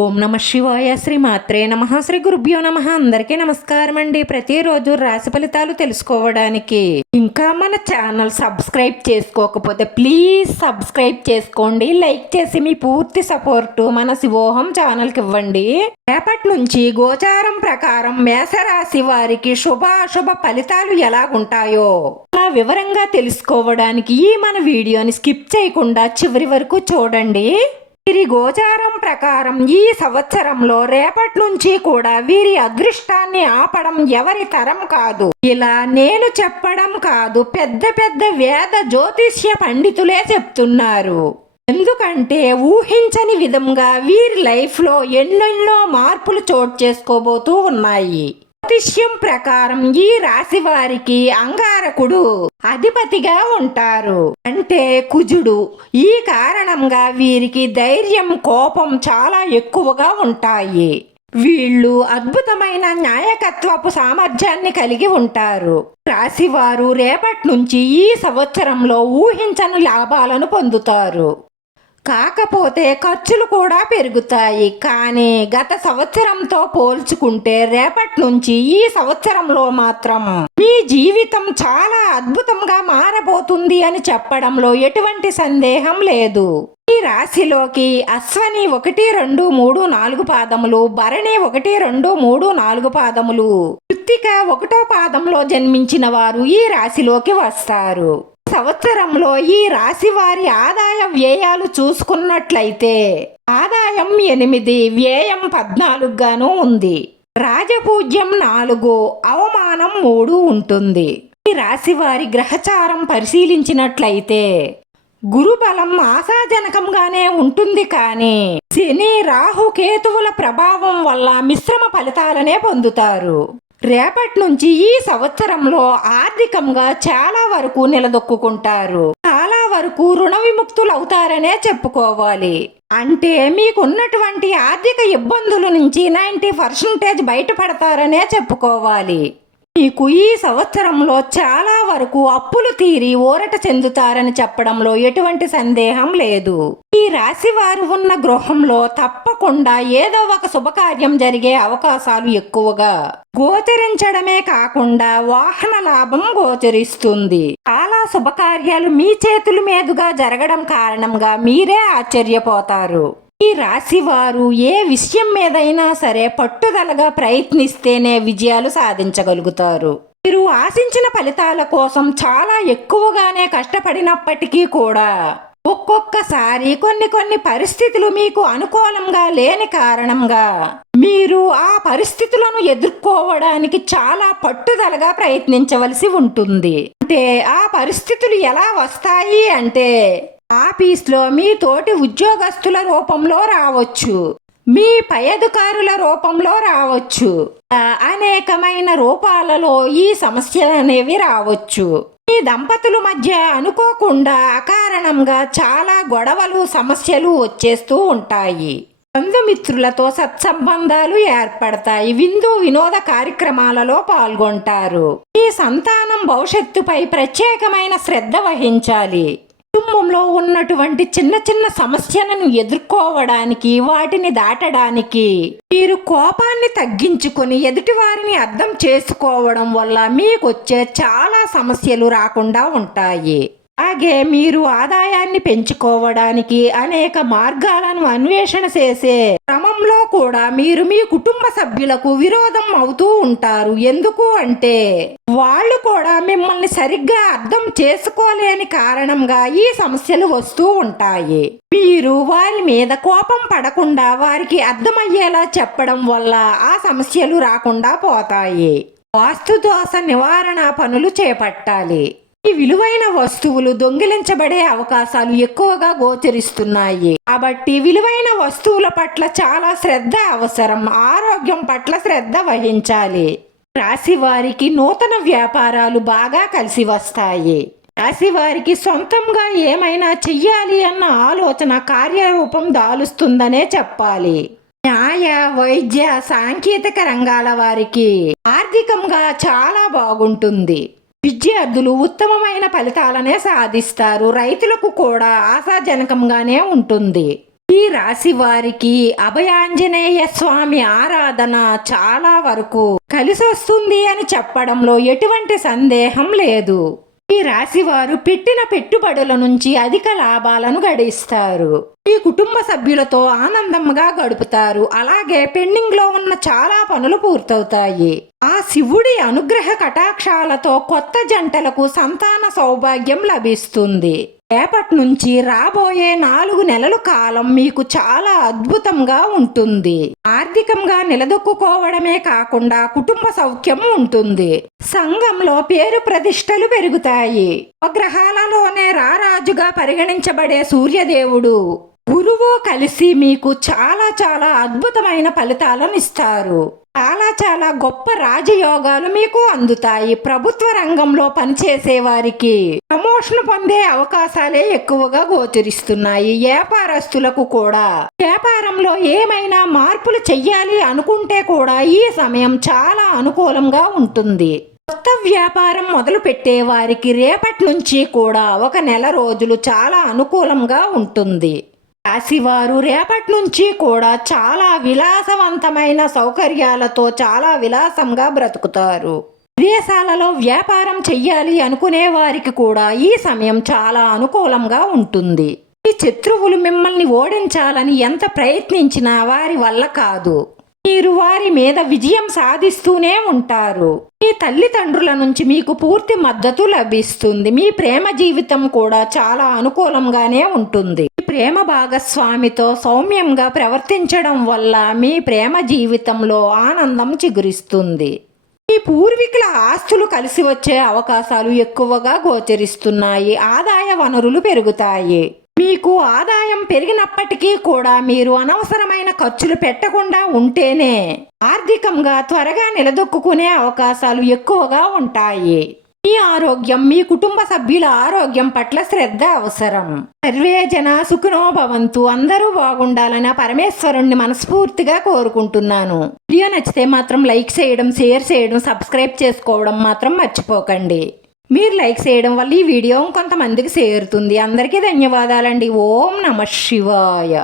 ఓం నమ శివాయ శ్రీ మాత్రే నమ శ్రీ గురుభ్యో నమ. అందరికీ నమస్కారం అండి. ప్రతిరోజు రాశి ఫలితాలు తెలుసుకోవడానికి ఇంకా మన ఛానల్ సబ్స్క్రైబ్ చేసుకోకపోతే ప్లీజ్ సబ్స్క్రైబ్ చేసుకోండి. లైక్ చేసి మీ పూర్తి సపోర్టు మన శివోహం ఛానల్కి ఇవ్వండి. రేపటి నుంచి గోచారం ప్రకారం మేషరాశి వారికి శుభ అశుభ ఫలితాలు ఎలాగుంటాయో అలా వివరంగా తెలుసుకోవడానికి ఈ మన వీడియోని స్కిప్ చేయకుండా చివరి వరకు చూడండి. వీరి గోచారం ప్రకారం ఈ సంవత్సరంలో రేపటి నుంచి కూడా వీరి అదృష్టాన్ని ఆపడం ఎవరి తరం కాదు. ఇలా నేను చెప్పడం కాదు, పెద్ద పెద్ద వేద జ్యోతిష్య పండితులే చెప్తున్నారు. ఎందుకంటే ఊహించని విధంగా వీరి లైఫ్లో ఎన్నెన్నో మార్పులు చోటు చేసుకోబోతూ ఉన్నాయి. జ్యోతిష్యం ప్రకారం ఈ రాశి వారికి అంగారకుడు అధిపతిగా ఉంటారు, అంటే కుజుడు. ఈ కారణంగా వీరికి ధైర్యం, కోపం చాలా ఎక్కువగా ఉంటాయి. వీళ్ళు అద్భుతమైన న్యాయకత్వపు సామర్థ్యాన్ని కలిగి ఉంటారు. రాశివారు రేపటి నుంచి ఈ సంవత్సరంలో ఊహించని లాభాలను పొందుతారు. కాకపోతే ఖర్చులు కూడా పెరుగుతాయి. కానీ గత సంవత్సరంతో పోల్చుకుంటే రేపటి నుంచి ఈ సంవత్సరంలో మాత్రం మీ జీవితం చాలా అద్భుతంగా మారబోతుంది అని చెప్పడంలో ఎటువంటి సందేహం లేదు. ఈ రాశిలోకి అశ్వని 1, 2, 3, 4 పాదములు, భరణి 1, 2, 3, 4 పాదములు, కృత్తిక 1వ పాదంలో జన్మించిన వారు ఈ రాశిలోకి వస్తారు. సంవత్సరంలో ఈ రాశి వారి ఆదాయ వ్యయాలు చూసుకున్నట్లయితే ఆదాయం 8, వ్యయం 14 గాను ఉంది. రాజపూజ్యం 4, అవమానం 3 ఉంటుంది. ఈ రాశి వారి గ్రహచారం పరిశీలించినట్లయితే గురుబలం ఆశాజనకంగానే ఉంటుంది. కానీ శని, రాహు, కేతువుల ప్రభావం వల్ల మిశ్రమ ఫలితాలనే పొందుతారు. రేపటి నుంచి ఈ సంవత్సరంలో ఆర్థికంగా చాలా వరకు నిలదొక్కుంటారు. చాలా వరకు రుణ విముక్తులు అవుతారనే చెప్పుకోవాలి. అంటే మీకున్నటువంటి ఆర్థిక ఇబ్బందుల నుంచి 90% బయటపడతారనే చెప్పుకోవాలి. మీకు ఈ సంవత్సరంలో చాలా వరకు అప్పులు తీరి ఊరట చెందుతారని చెప్పడంలో ఎటువంటి సందేహం లేదు. ఈ రాశి వారు ఉన్న గృహంలో తప్పకుండా ఏదో ఒక శుభకార్యం జరిగే అవకాశాలు ఎక్కువగా గోచరించడమే కాకుండా వాహన లాభం గోచరిస్తుంది. చాలా శుభకార్యాలు మీ చేతుల మీదుగా జరగడం కారణంగా మీరే ఆశ్చర్యపోతారు. ఈ రాశి వారు ఏ విషయం మీదైనా సరే పట్టుదలగా ప్రయత్నిస్తేనే విజయాలు సాధించగలుగుతారు. మీరు ఆశించిన ఫలితాల కోసం చాలా ఎక్కువగానే కష్టపడినప్పటికీ కూడా ఒక్కొక్కసారి కొన్ని పరిస్థితులు మీకు అనుకూలంగా లేని కారణంగా మీరు ఆ పరిస్థితులను ఎదుర్కోవడానికి చాలా పట్టుదలగా ప్రయత్నించవలసి ఉంటుంది. అంటే ఆ పరిస్థితులు ఎలా వస్తాయి అంటే ఆఫీస్లో మీ తోటి ఉద్యోగస్తుల రూపంలో రావచ్చు, మీ పై అధికారుల రూపంలో రావచ్చు, అనేకమైన రూపాలలో ఈ సమస్యలు అనేవి రావచ్చు. ఈ దంపతుల మధ్య అనుకోకుండా అకారణంగా చాలా గొడవలు, సమస్యలు వచ్చేస్తూ ఉంటాయి. బంధుమిత్రులతో సత్సంబంధాలు ఏర్పడతాయి. విందు వినోద కార్యక్రమాలలో పాల్గొంటారు. మీ సంతానం భవిష్యత్తుపై ప్రత్యేకమైన శ్రద్ధ వహించాలి. కుటుంబంలో ఉన్నటువంటి చిన్న చిన్న సమస్యలను ఎదుర్కోవడానికి, వాటిని దాటడానికి మీరు కోపాన్ని తగ్గించుకొని ఎదుటి వారిని అర్థం చేసుకోవడం వల్ల మీకొచ్చే చాలా సమస్యలు రాకుండా ఉంటాయి. అలాగే మీరు ఆదాయాన్ని పెంచుకోవడానికి అనేక మార్గాలను అన్వేషణ చేసే క్రమంలో కూడా మీరు మీ కుటుంబ సభ్యులకు విరోధం అవుతూ ఉంటారు. ఎందుకు అంటే వాళ్ళు కూడా మిమ్మల్ని సరిగ్గా అర్థం చేసుకోలేని కారణంగా ఈ సమస్యలు వస్తూ ఉంటాయి. మీరు వారి మీద కోపం పడకుండా వారికి అర్థమయ్యేలా చెప్పడం వల్ల ఆ సమస్యలు రాకుండా పోతాయి. వాస్తు దోష నివారణ పనులు చేపట్టాలి. ఈ విలువైన వస్తువులు దొంగిలించబడే అవకాశాలు ఎక్కువగా గోచరిస్తున్నాయి. కాబట్టి విలువైన వస్తువుల పట్ల చాలా శ్రద్ధ అవసరం. ఆరోగ్యం పట్ల శ్రద్ధ వహించాలి. రాశి వారికి నూతన వ్యాపారాలు బాగా కలిసి వస్తాయి. రాశి వారికి సొంతంగా ఏమైనా చెయ్యాలి అన్న ఆలోచన కార్యరూపం దాలుస్తుందనే చెప్పాలి. న్యాయ, వైద్య, సాంకేతిక రంగాల వారికి ఆర్థికంగా చాలా బాగుంటుంది. విద్యార్థులు ఉత్తమమైన ఫలితాలనే సాధిస్తారు. రైతులకు కూడా ఆశాజనకంగానే ఉంటుంది. ఈ రాశి వారికి అభయాంజనేయ స్వామి ఆరాధన చాలా వరకు కలిసొస్తుంది అని చెప్పడంలో ఎటువంటి సందేహం లేదు. ఈ రాశి వారు పెట్టిన పెట్టుబడుల నుంచి అధిక లాభాలను గడిస్తారు. ఈ కుటుంబ సభ్యులతో ఆనందంగా గడుపుతారు. అలాగే పెండింగ్ లో ఉన్న చాలా పనులు పూర్తవుతాయి. ఆ శివుడి అనుగ్రహ కటాక్షాలతో కొత్త జంటలకు సంతాన సౌభాగ్యం లభిస్తుంది. రేపటి నుంచి రాబోయే 4 నెలల కాలం మీకు చాలా అద్భుతంగా ఉంటుంది. ఆర్థికంగా నిలదొక్కుకోవడమే కాకుండా కుటుంబ సౌఖ్యం ఉంటుంది. సంఘంలో పేరు ప్రతిష్టలు పెరుగుతాయి. గ్రహాలలోనే రారాజుగా పరిగణించబడే సూర్యదేవుడు గురువు కలిసి మీకు చాలా అద్భుతమైన ఫలితాలను ఇస్తారు. చాలా గొప్ప రాజయోగాలు మీకు అందుతాయి. ప్రభుత్వ రంగంలో పనిచేసే వారికి ప్రమోషన్ పొందే అవకాశాలే ఎక్కువగా గోచరిస్తున్నాయి. వ్యాపారస్తులకు కూడా వ్యాపారంలో ఏమైనా మార్పులు చెయ్యాలి అనుకుంటే కూడా ఈ సమయం చాలా అనుకూలంగా ఉంటుంది. కొత్త వ్యాపారం మొదలు పెట్టే వారికి రేపటి నుంచి కూడా 1 నెల రోజులు చాలా అనుకూలంగా ఉంటుంది. రాశివారు రేపటి నుంచి కూడా చాలా విలాసవంతమైన సౌకర్యాలతో చాలా విలాసంగా బ్రతుకుతారు. విదేశాలలో వ్యాపారం చెయ్యాలి అనుకునే వారికి కూడా ఈ సమయం చాలా అనుకూలంగా ఉంటుంది. ఈ శత్రువులు మిమ్మల్ని ఓడించాలని ఎంత ప్రయత్నించినా వారి వల్ల కాదు. మీరు వారి మీద విజయం సాధిస్తూనే ఉంటారు. మీ తల్లిదండ్రుల నుంచి మీకు పూర్తి మద్దతు లభిస్తుంది. మీ ప్రేమ జీవితం కూడా చాలా అనుకూలంగానే ఉంటుంది. మీ ప్రేమ భాగస్వామితో సౌమ్యంగా ప్రవర్తించడం వల్ల మీ ప్రేమ జీవితంలో ఆనందం చిగురిస్తుంది. మీ పూర్వీకుల ఆస్తులు కలిసి వచ్చే అవకాశాలు ఎక్కువగా గోచరిస్తున్నాయి. ఆదాయ వనరులు పెరుగుతాయి. మీకు ఆదాయం పెరిగినప్పటికీ కూడా మీరు అనవసరమైన ఖర్చులు పెట్టకుండా ఉంటేనే ఆర్థికంగా త్వరగా నిలదొక్కునే అవకాశాలు ఎక్కువగా ఉంటాయి. మీ ఆరోగ్యం, మీ కుటుంబ సభ్యుల ఆరోగ్యం పట్ల శ్రద్ధ అవసరం. సర్వే జన సుఖినో భవంతు. అందరూ బాగుండాలని పరమేశ్వరుణ్ణి మనస్ఫూర్తిగా కోరుకుంటున్నాను. వీడియో నచ్చితే మాత్రం లైక్ చేయడం, షేర్ చేయడం, సబ్స్క్రైబ్ చేసుకోవడం మాత్రం మర్చిపోకండి. మీరు లైక్ చేయడం వల్ల ఈ వీడియో కొంతమందికి చేరుతుంది. అందరికీ ధన్యవాదాలండి. ఓం నమః శివాయ.